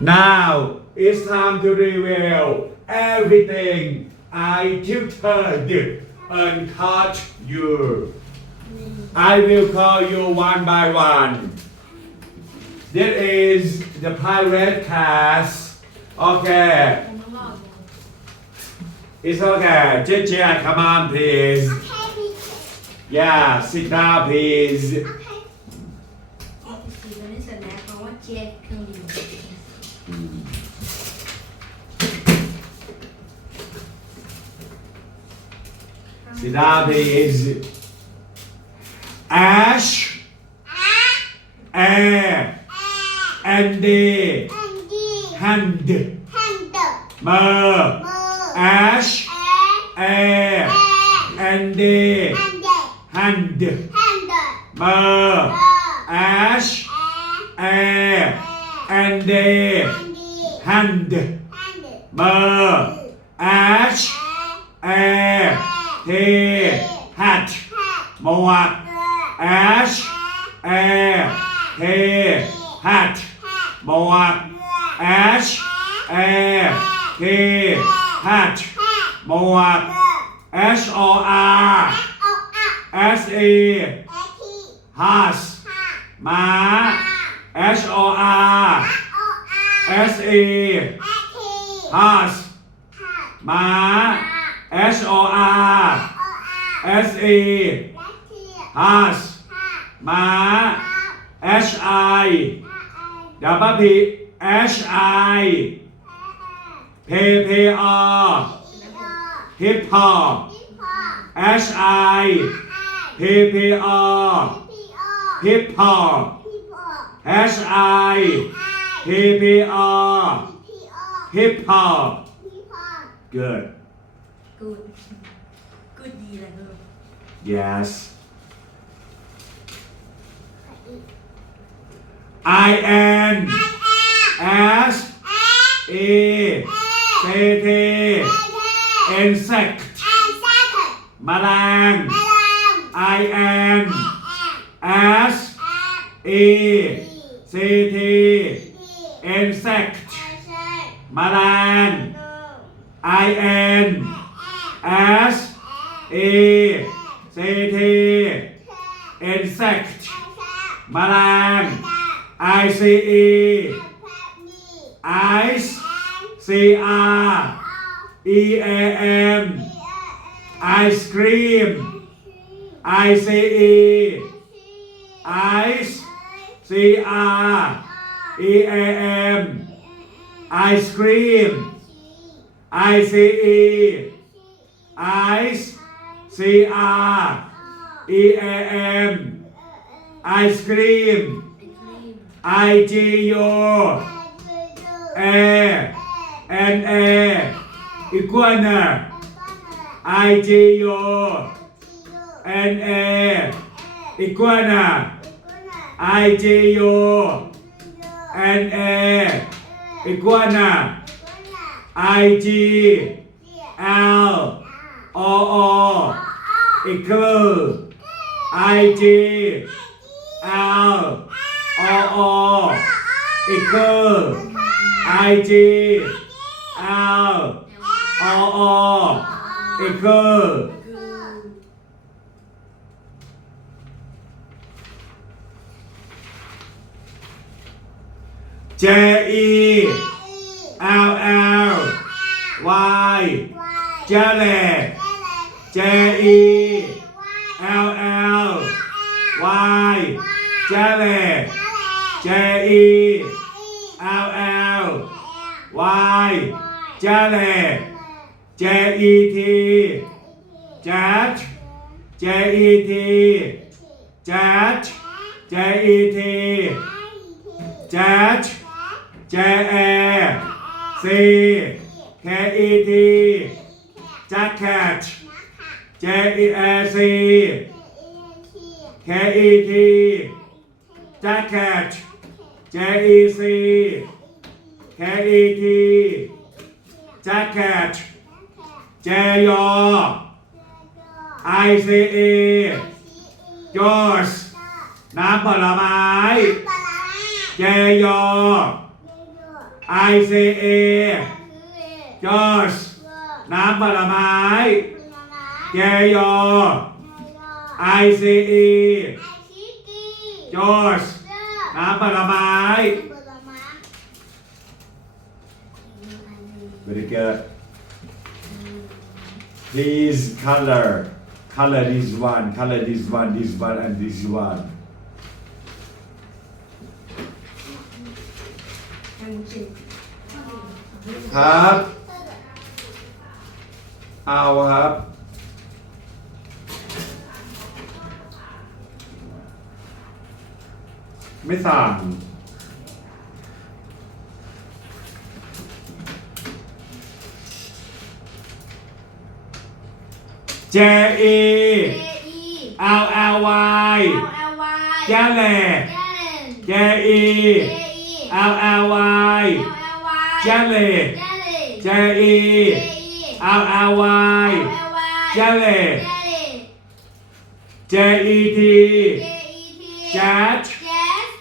Now it's time to reveal everything I tutored and taught you. I will call you one by one. This is the pirate cast. Okay. It's okay. JJ, come on, please. Yeah, sit down, please. Please. Ash, air, Andy, hand, mer, ash, air, Andy, hand, mer, ash, air, Andy, hand, mer, ash, air, T, hat, หมวก ash, air, T, hat, หมวก ash, air, T, hat, หมวก H O R S E has ม้า H O R S E has ม้า H O R S E has ม้า H I W P H I P P R hip hop H I P P R hip hop H I P P R hip hop good กูด กูดดีเลยลูก yes I N S E C T insect แมลง I N S E C T insect แมลง I N S E C T insect แมลง I C E ice C R E A M ice cream I C E ice C R E A M ice cream I C E ice. C r e a m. Ice cream. I g u a n a. Iguana. I g u n a. Iguana. I g u n a. Iguana. I g a igloo I G L O O igloo I G L O O อ J E L L Y jelly J E L L Y. Jelly. J E L L Y. Jelly. J E T jet J E T. Jet J E T. Jet J A C K E T. Jacket J E A C K E T jacket J E C K E T jacket J O I C E George น้ำผลไม้เจยอ I C A จอชน้ำผลไม้ เจยอ I C E จอชน้ำผลไม้ Very good Please color color this one color this one this one and this one ให้มึงเขียน ครับ เอาครับ ไม่สั่นเจเอ J E L L Y L L Y แกแหล่ Gallon เจเอ J E L L Y L L Y แกแหล่ Gallon เจเอ J E L L Y L L Y แกแหล่ Gallon J E T J E T Jet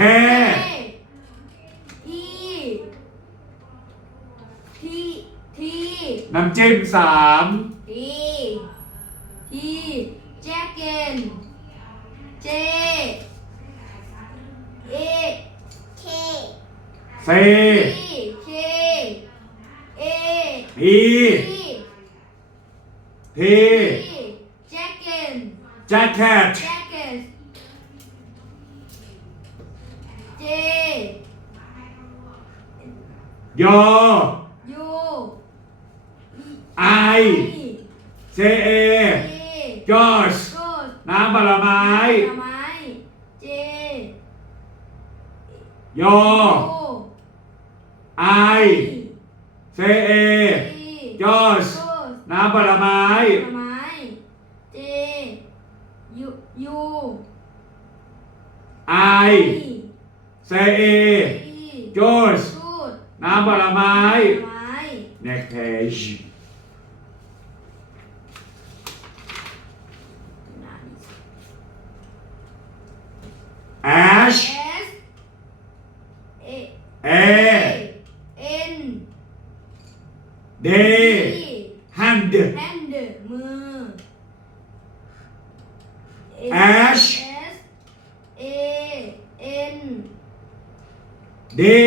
แฮ อีทีทีน้ำจิ้มสามทีทีแจ็คเกนเจ เอ เค เซทีเคเอทีทีแจ็คเกนแจ็คแคท ยอ U I C A J Josh ก็ น้ำผลไม้ ผลไม้ J ยอ O I C A T Josh ก็ น้ำผลไม้ ผลไม้ J U U I C A T Josh สูด ก น้ำผลไม้ ผลไม้ Next page Ash S A A N D D Hand แฮนด์มือ Ash S A N D D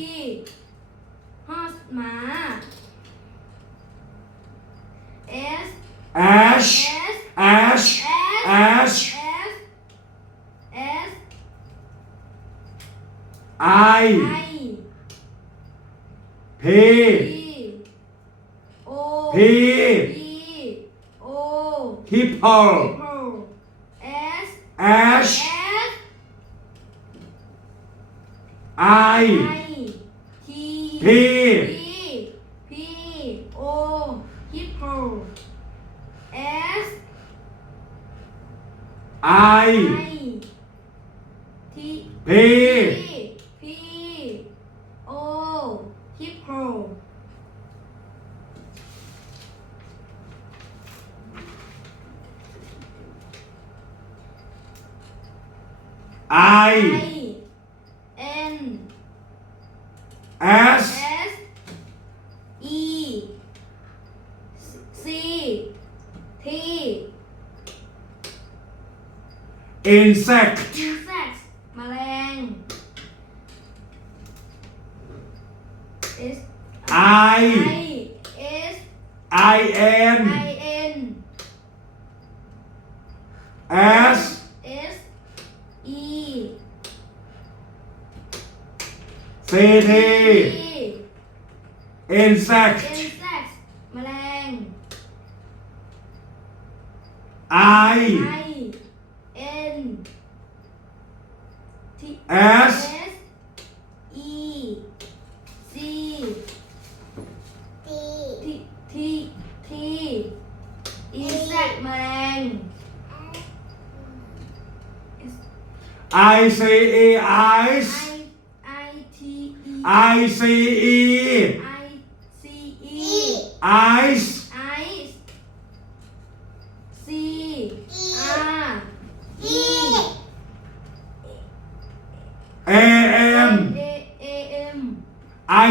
Ash. Ash. Ash. I. P. O P. O Hippo S Ash. I. P I T P P O insect insect แมลง S I S I N I N S S E C T insect insect แมลง I I S E C T T T insect แมลง I C E eyes I I T E I C E I C E eyes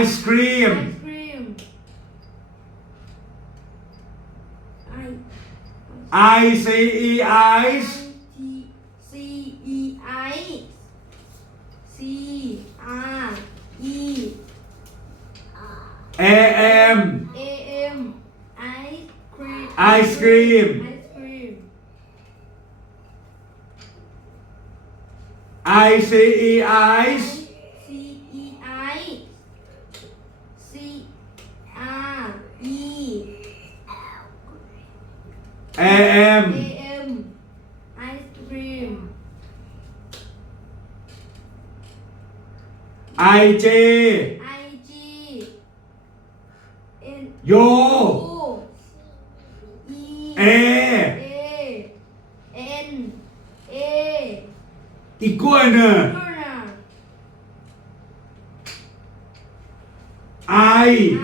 Ice cream. Ice cream. I C E eyes T C E I. C R E. A M. A M. Ice cream. Ice cream. ice cream. I C E A A M. M ice cream. I J. I G. N Yo. O E. A A N. A Iguana Corner I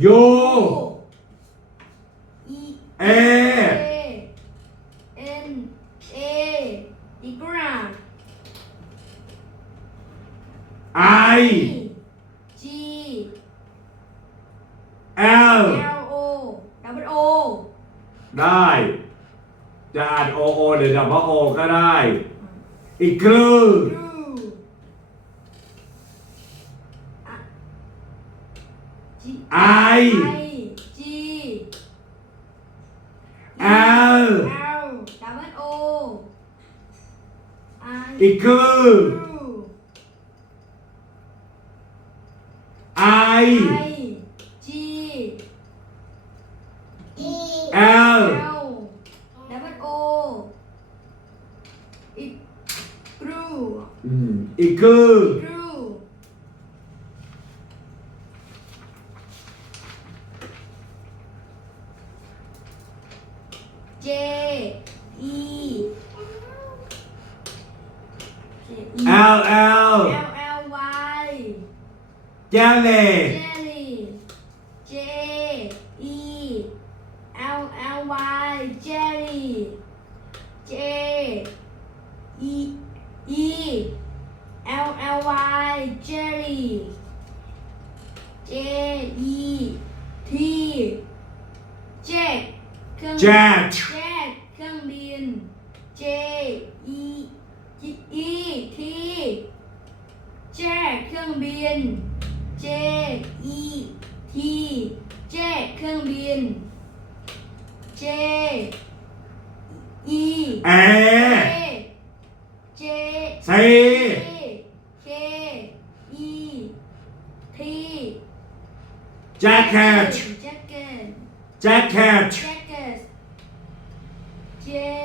โย อีเอ เอ็น เอ อีกราไอ จี L เอลโอดับเบิลโอได้ จะอ่านโอโอหรือดับเบิลโอก็ได้ อีกคือ I G L L double O I อีกคลือ Blue J E. L L. L Y. jelly. Jelly. J E. L L Y. Jelly. J E. E. L L Y. Jelly. J E T. Jet Jet Jacket. Jacket. Jacket. Jacket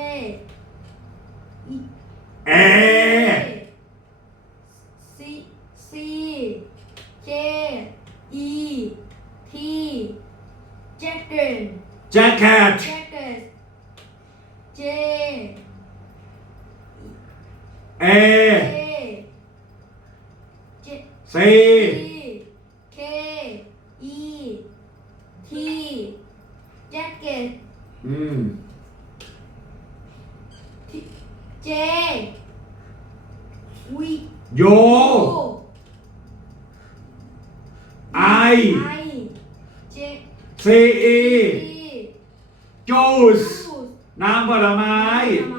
ที่แจ็คเก็ตอืมทีเจวิโย ไอไอเจซีอีจสน้ำผลไม้ ไม้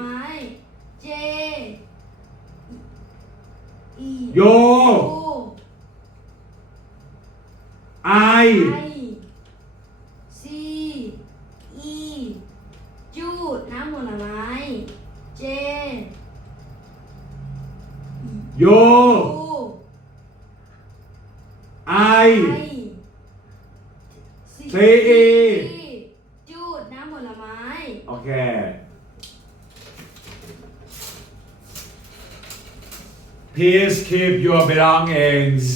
ย U I I C E จูดน้ำผลไม้ โอเค Please keep your belongings.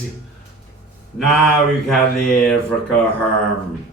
Now you can leave for go home.